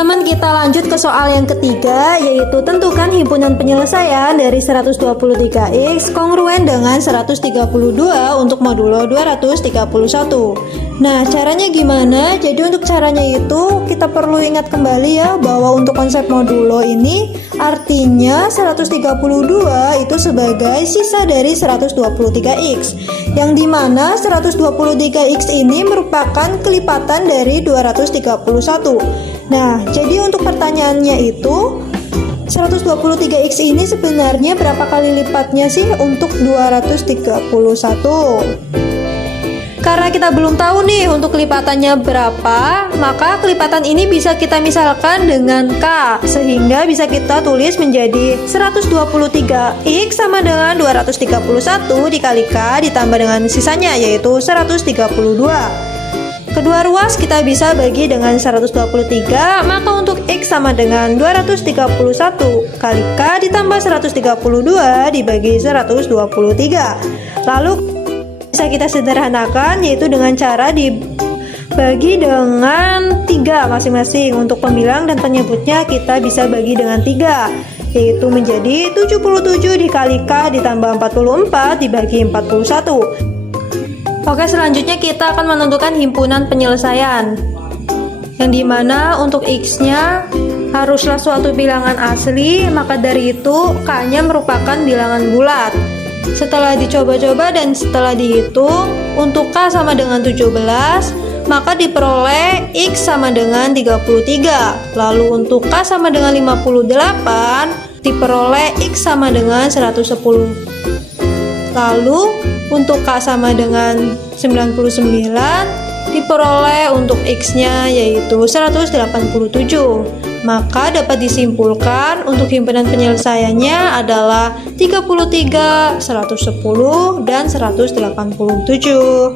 teman-teman, kita lanjut ke soal yang ketiga, yaitu tentukan himpunan penyelesaian dari 123x kongruen dengan 132 untuk modulo 231. Nah, caranya gimana? Jadi untuk caranya itu kita perlu ingat kembali ya, bahwa untuk konsep modulo ini artinya 132 itu sebagai sisa dari 123x, yang dimana 123x ini merupakan kelipatan dari 231. Nah, jadi untuk pertanyaannya itu 123x ini sebenarnya berapa kali lipatnya sih untuk 231? Karena kita belum tahu nih untuk kelipatannya berapa, maka kelipatan ini bisa kita misalkan dengan K, sehingga bisa kita tulis menjadi 123x sama dengan 231 dikali K ditambah dengan sisanya, yaitu 132. Kedua ruas kita bisa bagi dengan 123, maka untuk X sama dengan 231 kali K ditambah 132 dibagi 123. Lalu bisa kita sederhanakan, yaitu dengan cara dibagi dengan 3 masing-masing. Untuk pembilang dan penyebutnya kita bisa bagi dengan 3, yaitu menjadi 77 dikali K ditambah 44 dibagi 41. Oke, selanjutnya kita akan menentukan himpunan penyelesaian, yang dimana untuk X-nya haruslah suatu bilangan asli, maka dari itu K-nya merupakan bilangan bulat. Setelah dicoba-coba dan setelah dihitung, untuk K sama dengan 17, maka diperoleh X sama dengan 33. Lalu untuk K sama dengan 58, diperoleh X sama dengan 110. Lalu untuk K sama dengan 99, diperoleh untuk X-nya yaitu 187. Maka dapat disimpulkan untuk himpunan penyelesaiannya adalah 33, 110, dan 187.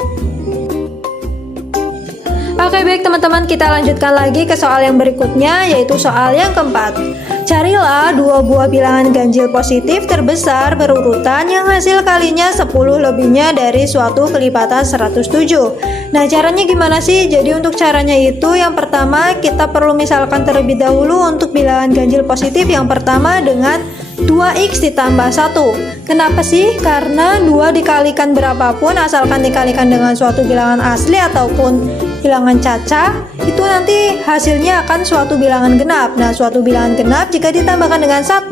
Oke, baik teman-teman, kita lanjutkan lagi ke soal yang berikutnya, yaitu soal yang keempat. Carilah dua buah bilangan ganjil positif terbesar berurutan yang hasil kalinya 10 lebihnya dari suatu kelipatan 107. Nah, caranya gimana sih? Jadi untuk caranya itu, yang pertama kita perlu misalkan terlebih dahulu untuk bilangan ganjil positif yang pertama dengan 2x ditambah 1. Kenapa sih? Karena 2 dikalikan berapapun, asalkan dikalikan dengan suatu bilangan asli ataupun bilangan caca, itu nanti hasilnya akan suatu bilangan genap. Nah, suatu bilangan genap jika ditambahkan dengan 1,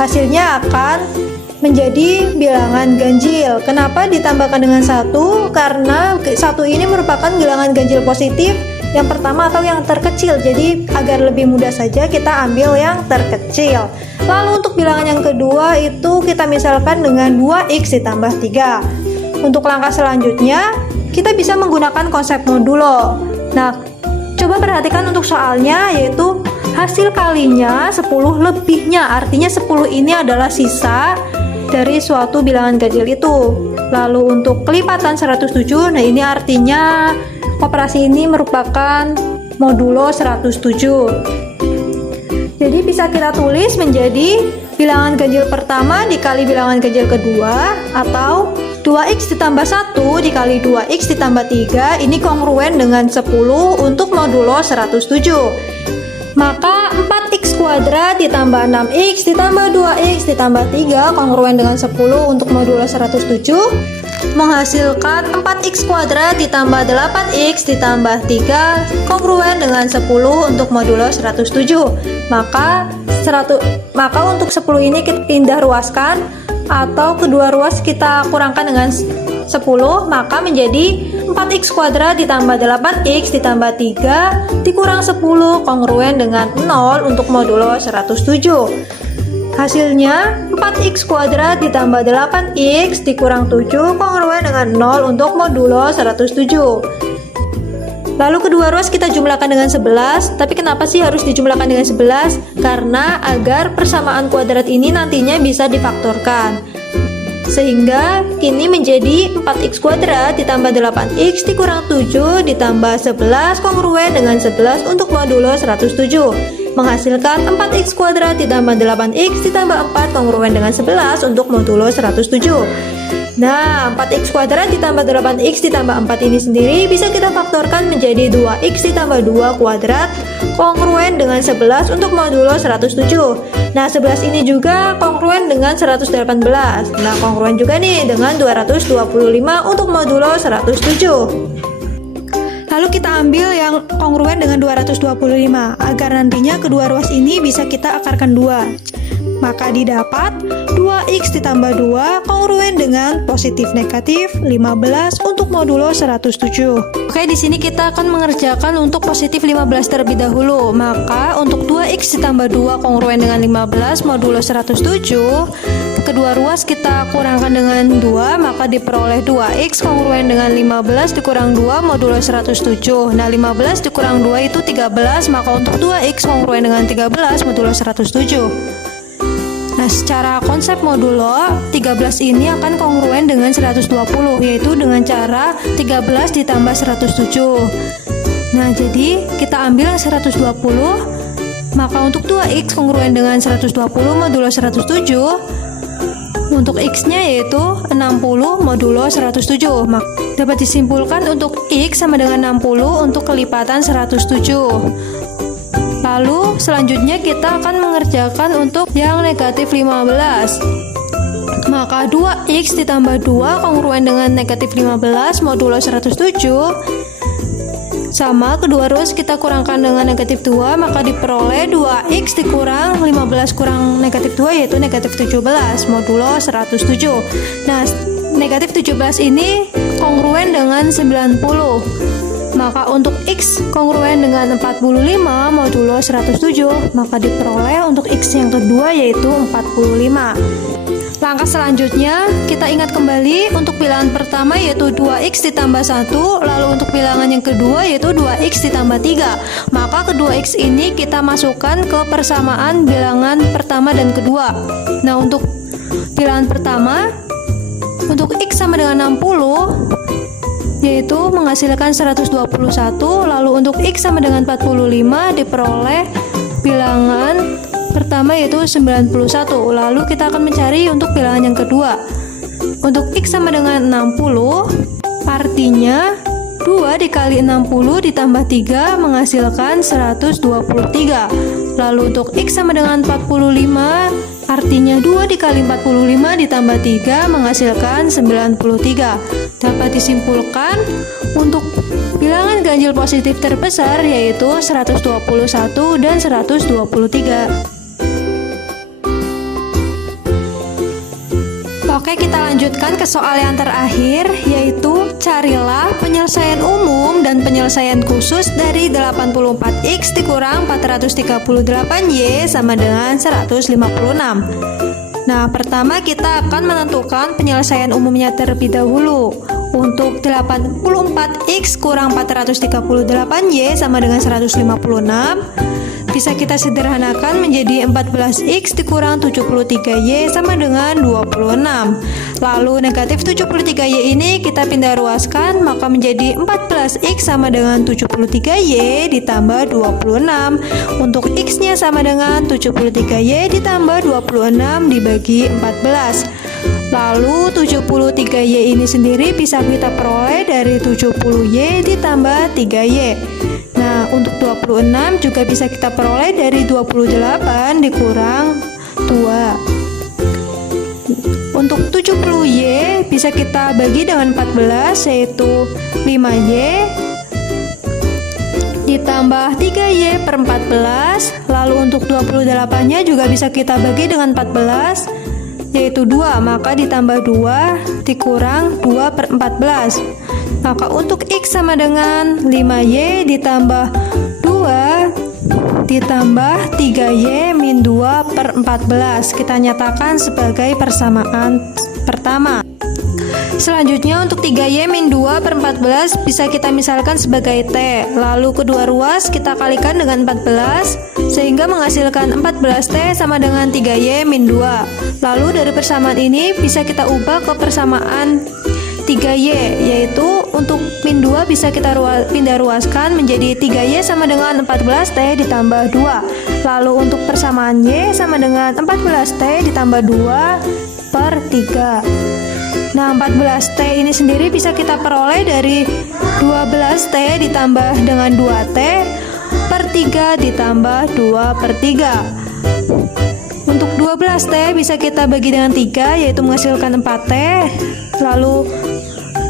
hasilnya akan menjadi bilangan ganjil. Kenapa ditambahkan dengan 1? Karena 1 ini merupakan bilangan ganjil positif yang pertama atau yang terkecil. Jadi agar lebih mudah saja kita ambil yang terkecil. Lalu untuk bilangan yang kedua itu kita misalkan dengan 2x ditambah 3. Untuk langkah selanjutnya kita bisa menggunakan konsep modulo. Nah, coba perhatikan untuk soalnya, yaitu hasil kalinya 10 lebihnya, artinya 10 ini adalah sisa dari suatu bilangan ganjil itu. Lalu untuk kelipatan 107, nah ini artinya operasi ini merupakan modulo 107. Jadi bisa kita tulis menjadi bilangan ganjil pertama dikali bilangan ganjil kedua, atau 2x ditambah 1 dikali 2x ditambah 3, ini kongruen dengan 10 untuk modulo 107. Maka 4x kuadrat ditambah 6x ditambah 2x ditambah 3 kongruen dengan 10 untuk modulo 107, menghasilkan 4x kuadrat ditambah 8x ditambah 3 kongruen dengan 10 untuk modulo 107. Maka untuk 10 ini kita pindah ruaskan, atau kedua ruas kita kurangkan dengan 10, maka menjadi 4x kuadrat ditambah 8x ditambah 3 dikurang 10 kongruen dengan 0 untuk modulo 107. Hasilnya 4x kuadrat ditambah 8x dikurang 7 kongruen dengan 0 untuk modulo 107. Lalu kedua ruas kita jumlahkan dengan 11. Tapi kenapa sih harus dijumlahkan dengan 11? Karena agar persamaan kuadrat ini nantinya bisa difaktorkan, sehingga kini menjadi 4x kuadrat ditambah 8x dikurang 7 ditambah 11 kongruen dengan 11 untuk modulo 107, menghasilkan 4x kuadrat ditambah 8x ditambah 4 kongruen dengan 11 untuk modulo 107. Nah, 4x kuadrat ditambah 8x ditambah 4 ini sendiri bisa kita faktorkan menjadi 2x ditambah 2 kuadrat kongruen dengan 11 untuk modulo 107. Nah, 11 ini juga kongruen dengan 118. Nah, kongruen juga nih dengan 225 untuk modulo 107. Lalu kita ambil yang kongruen dengan 225 agar nantinya kedua ruas ini bisa kita akarkan 2. Maka didapat 2x ditambah 2 kongruen dengan positif negatif 15 untuk modulo 107. Oke, di sini kita akan mengerjakan untuk positif 15 terlebih dahulu. Maka untuk 2x ditambah 2 kongruen dengan 15 modulo 107, kedua ruas kita kurangkan dengan 2, maka diperoleh 2x kongruen dengan 15 dikurang 2 modulo 107. Nah, 15 dikurang 2 itu 13, maka untuk 2x kongruen dengan 13 modulo 107. Nah, secara konsep modulo, 13 ini akan kongruen dengan 120, yaitu dengan cara 13 ditambah 107. Nah, jadi kita ambil 120, maka untuk 2x kongruen dengan 120 modulo 107, untuk x-nya yaitu 60 modulo 107. Maka dapat disimpulkan untuk x sama dengan 60 untuk kelipatan 107. Lalu selanjutnya kita akan mengerjakan untuk yang negatif 15. Maka 2x ditambah 2 kongruen dengan negatif 15 modulo 107 sama kedua ruas kita kurangkan dengan negatif 2, maka diperoleh 2x dikurang 15 kurang negatif 2 yaitu negatif 17 modulo 107. Nah, negatif 17 ini kongruen dengan 90. Maka untuk x kongruen dengan 45 modulo 107, maka diperoleh untuk x yang kedua yaitu 45. Langkah selanjutnya kita ingat kembali untuk bilangan pertama yaitu 2x ditambah 1, lalu untuk bilangan yang kedua yaitu 2x ditambah 3. Maka kedua x ini kita masukkan ke persamaan bilangan pertama dan kedua. Nah, untuk bilangan pertama untuk x sama dengan 60 yaitu menghasilkan 121, lalu untuk x sama dengan 45 diperoleh bilangan pertama yaitu 91. Lalu kita akan mencari untuk bilangan yang kedua. Untuk x sama dengan 60 artinya 2 dikali 60 ditambah 3 menghasilkan 123. Lalu untuk x sama dengan 45 artinya 2 dikali 45 ditambah 3 menghasilkan 93. Dapat disimpulkan untuk bilangan ganjil positif terbesar yaitu 121 dan 123. Oke, kita lanjutkan ke soal yang terakhir yaitu carilah penyelesaian umum dan penyelesaian khusus dari 84x dikurang 438y sama dengan 156. Nah, pertama kita akan menentukan penyelesaian umumnya terlebih dahulu. Untuk 84x kurang 438y sama dengan 156 bisa kita sederhanakan menjadi 14x dikurang 73y sama dengan 26. Lalu negatif 73y ini kita pindah ruaskan, maka menjadi 14x sama dengan 73y ditambah 26. Untuk x-nya sama dengan 73y ditambah 26 dibagi 14. Lalu 73y ini sendiri bisa kita peroleh dari 70y ditambah 3y. Nah, untuk 26 juga bisa kita peroleh dari 28 dikurang 2. Untuk 70y bisa kita bagi dengan 14 yaitu 5y ditambah 3y per 14. Lalu untuk 28 nya juga bisa kita bagi dengan 14 yaitu 2, maka ditambah 2 dikurang 2 per 14. Maka untuk x sama dengan 5y ditambah 2 ditambah 3y min 2 per 14. Kita nyatakan sebagai persamaan pertama. Selanjutnya untuk 3y min 2 per 14 bisa kita misalkan sebagai t. Lalu kedua ruas kita kalikan dengan 14 sehingga menghasilkan 14t sama dengan 3y min 2. Lalu dari persamaan ini bisa kita ubah ke persamaan 3y, yaitu untuk min 2 bisa kita pindah ruaskan menjadi 3y sama dengan 14t ditambah 2. Lalu untuk persamaan y sama dengan 14t ditambah 2 per 3. Nah, 14T ini sendiri bisa kita peroleh dari 12T ditambah dengan 2T per 3 ditambah 2 per 3. Untuk 12T bisa kita bagi dengan 3, yaitu menghasilkan 4T, lalu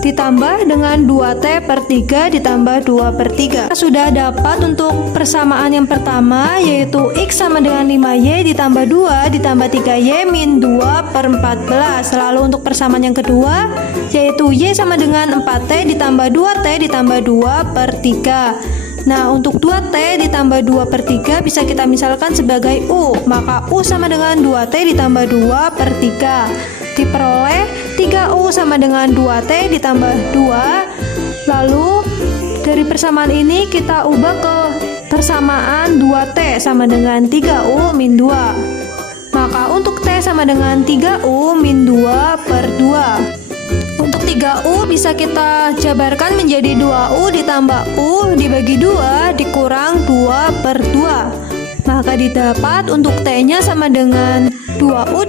ditambah dengan 2T per 3 ditambah 2 per 3. Kita sudah dapat untuk persamaan yang pertama, yaitu X sama dengan 5Y ditambah 2 ditambah 3Y min 2 per 14. Lalu untuk persamaan yang kedua, yaitu Y sama dengan 4T ditambah 2T ditambah 2 per 3. Nah, untuk 2T ditambah 2 per 3 bisa kita misalkan sebagai U. Maka U sama dengan 2T ditambah 2 per 3. Diperoleh 3U sama dengan 2T ditambah 2. Lalu dari persamaan ini kita ubah ke persamaan 2T sama dengan 3U min 2. Maka untuk T sama dengan 3U min 2 per 2. Untuk 3U bisa kita jabarkan menjadi 2U ditambah U dibagi 2 dikurang 2 per 2. Maka didapat untuk T-nya sama dengan 2U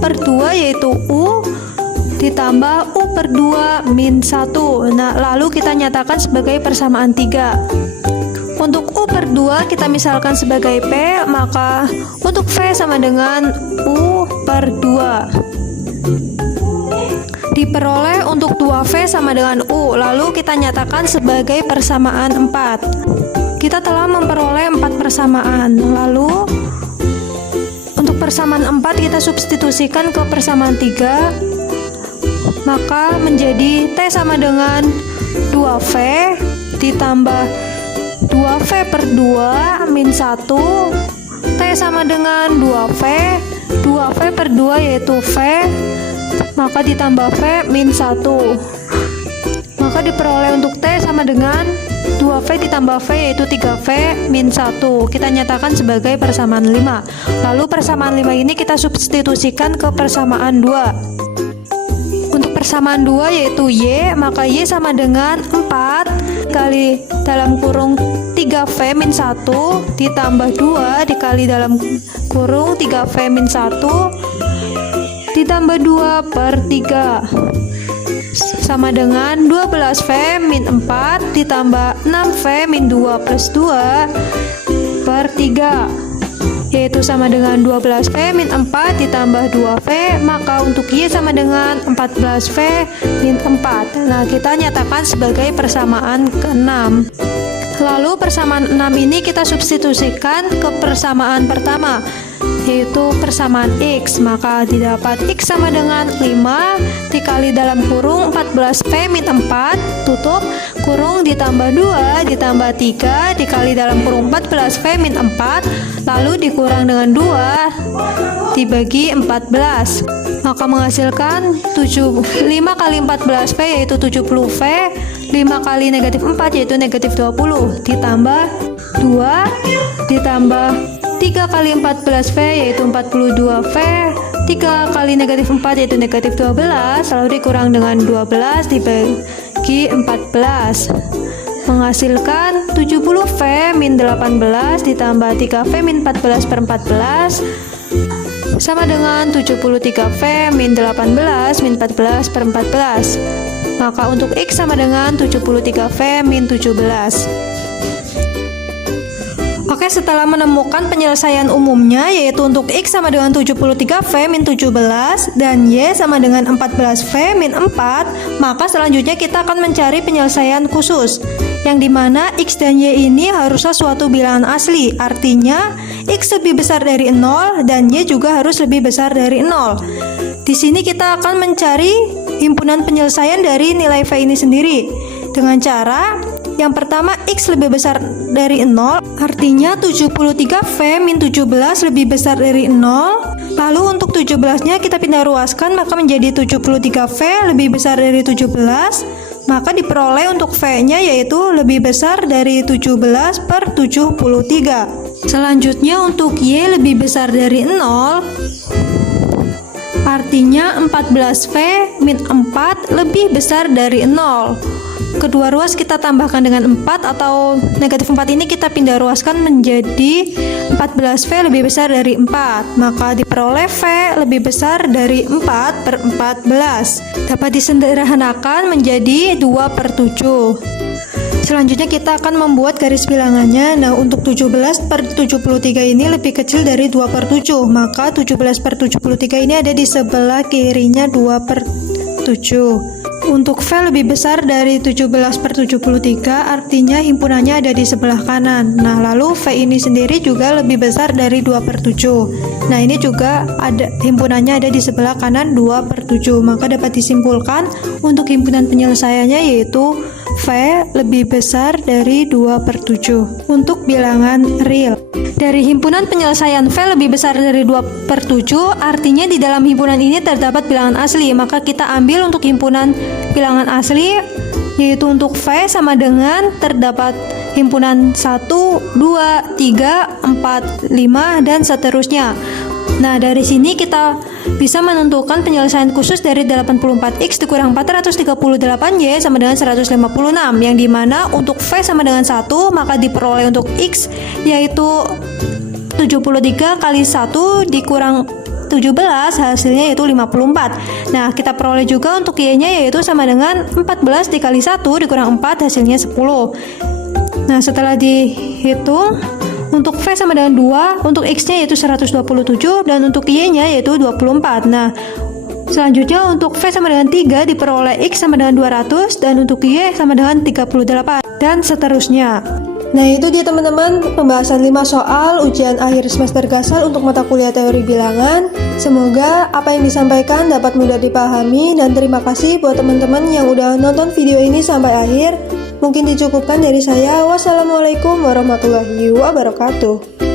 per 2, yaitu U ditambah U per 2 min 1. Nah, lalu kita nyatakan sebagai persamaan 3. Untuk U per 2 kita misalkan sebagai P, maka untuk V sama dengan U per 2. Diperoleh untuk 2V sama dengan U, lalu kita nyatakan sebagai persamaan 4. Kita telah memperoleh 4 persamaan. Lalu untuk persamaan 4 kita substitusikan ke persamaan 3, maka menjadi T sama dengan 2V ditambah 2V per 2 min 1. T sama dengan 2V per 2 yaitu V, maka ditambah V min 1. Maka diperoleh untuk T sama dengan 2V ditambah V yaitu 3V min 1. Kita nyatakan sebagai persamaan 5. Lalu persamaan 5 ini kita substitusikan ke persamaan 2. Untuk persamaan 2 yaitu Y, maka Y sama dengan 4 kali dalam kurung 3V min 1 ditambah 2 dikali dalam kurung 3V min 1 ditambah 2 per 3 sama dengan 12V min 4 ditambah 6V min 2 plus 2 per 3, yaitu sama dengan 12V min 4 ditambah 2V, maka untuk Y sama dengan 14V min 4. Nah, kita nyatakan sebagai persamaan ke-6. Lalu persamaan 6 ini kita substitusikan ke persamaan pertama, yaitu persamaan X. Maka didapat X sama dengan 5 dikali dalam kurung 14V min 4 tutup kurung ditambah 2 ditambah 3 dikali dalam kurung 14V min 4 lalu dikurang dengan 2 dibagi 14, maka menghasilkan 5 kali 14V yaitu 70V, 5 kali negatif 4 yaitu negatif 20 ditambah 2 ditambah 3 kali 14V yaitu 42V, 3 kali negatif 4 yaitu negatif 12, lalu dikurang dengan 12 dibagi 14, menghasilkan 70V min 18 ditambah 3V min 14 per 14 sama dengan 73V min 18 min 14 per 14. Maka untuk X sama dengan 73V min 17. Oke, setelah menemukan penyelesaian umumnya, yaitu untuk X sama dengan 73V min 17 dan Y sama dengan 14V min 4, maka selanjutnya kita akan mencari penyelesaian khusus, yang dimana X dan Y ini haruslah suatu bilangan asli, artinya X lebih besar dari 0 dan Y juga harus lebih besar dari 0. Di sini kita akan mencari himpunan penyelesaian dari nilai V ini sendiri dengan cara yang pertama X lebih besar dari 0, artinya 73V min 17 lebih besar dari 0. Lalu untuk 17-nya kita pindah ruaskan, maka menjadi 73V lebih besar dari 17. Maka diperoleh untuk V-nya yaitu lebih besar dari 17 per 73. Selanjutnya untuk Y lebih besar dari 0, artinya 14V min 4 lebih besar dari 0. kedua ruas kita tambahkan dengan 4, atau negatif 4 ini kita pindah ruaskan menjadi 14V lebih besar dari 4. Maka diperoleh V lebih besar dari 4/14. Dapat disederhanakan menjadi 2/7. Selanjutnya kita akan membuat garis bilangannya. Nah, untuk 17/73 ini lebih kecil dari 2/7, maka 17/73 ini ada di sebelah kirinya 2/7. Untuk V lebih besar dari 17/73, artinya himpunannya ada di sebelah kanan. Nah, lalu V ini sendiri juga lebih besar dari 2/7. Nah, ini juga ada himpunannya ada di sebelah kanan 2/7. Maka dapat disimpulkan untuk himpunan penyelesaiannya yaitu V lebih besar dari 2/7 untuk bilangan real. Dari himpunan penyelesaian V lebih besar dari 2/7, artinya di dalam himpunan ini terdapat bilangan asli. Maka kita ambil untuk himpunan bilangan asli, yaitu untuk V sama dengan terdapat himpunan 1, 2, 3, 4, 5, dan seterusnya. Nah, dari sini kita bisa menentukan penyelesaian khusus dari 84X dikurang 438Y sama dengan 156, yang dimana untuk V sama dengan 1, maka diperoleh untuk X yaitu 73 kali 1 dikurang 17, hasilnya yaitu 54. Nah, kita peroleh juga untuk Y-nya yaitu sama dengan 14 dikali 1 dikurang 4, hasilnya 10. Nah, setelah dihitung, untuk V sama dengan 2, untuk X-nya yaitu 127, dan untuk Y-nya yaitu 24. Nah, selanjutnya untuk V sama dengan 3 diperoleh X sama dengan 200, dan untuk Y sama dengan 38, dan seterusnya. Nah, itu dia teman-teman pembahasan 5 soal ujian akhir semester Gasal untuk mata kuliah teori bilangan. Semoga apa yang disampaikan dapat mudah dipahami, dan terima kasih buat teman-teman yang udah nonton video ini sampai akhir. Mungkin dicukupkan dari saya. Wassalamualaikum warahmatullahi wabarakatuh.